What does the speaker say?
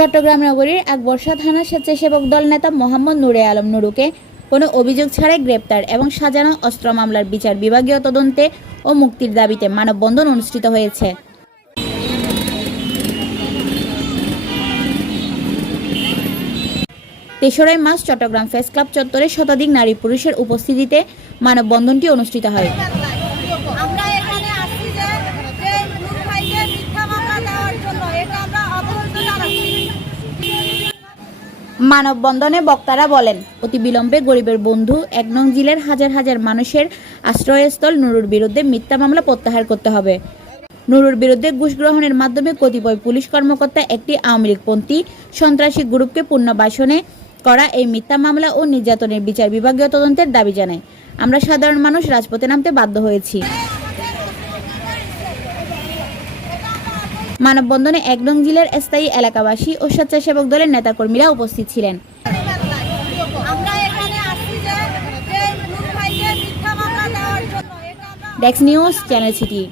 চট্টগ্রাম নগরীর আকবরশাহ থানা স্বেচ্ছাসেবক দল নেতা মোহাম্মদ নূরে আলম নুরুকে কোনো অভিযোগ ছাড়াই গ্রেপ্তার এবং সাজানো অস্ত্র মামলার বিচার বিভাগীয় তদন্তে ও মুক্তির দাবিতে মানববন্ধন অনুষ্ঠিত হয়েছে। ৩রা মার্চ চট্টগ্রাম প্রেস ক্লাব চত্বরে শতাধিক নারী পুরুষের উপস্থিতিতে মানববন্ধনটি অনুষ্ঠিত হয়। মানববন্ধনে বক্তারা বলেন, অতি বিলম্বে গরিবের বন্ধু ১ নং জিলের হাজার হাজার মানুষের আশ্রয়স্থল নুরুর বিরুদ্ধে মিথ্যা মামলা প্রত্যাহার করতে হবে। নুরুর বিরুদ্ধে ঘুষ গ্রহণের মাধ্যমে কতিপয় পুলিশ কর্মকর্তা একটি আওয়ামী লীগপন্থী সন্ত্রাসী গ্রুপকে পুনর্বাসনে করা এই মিথ্যা মামলা ও নির্যাতনের বিচার বিভাগীয় তদন্তের দাবি জানায়। আমরা সাধারণ মানুষ রাজপথে নামতে বাধ্য হয়েছি। মানববন্ধনে ১ নং জিলের স্থায়ী এলাকাবাসী ও স্বেচ্ছাসেবক দলের নেতাকর্মীরা উপস্থিত ছিলেন। Desk news, channel city.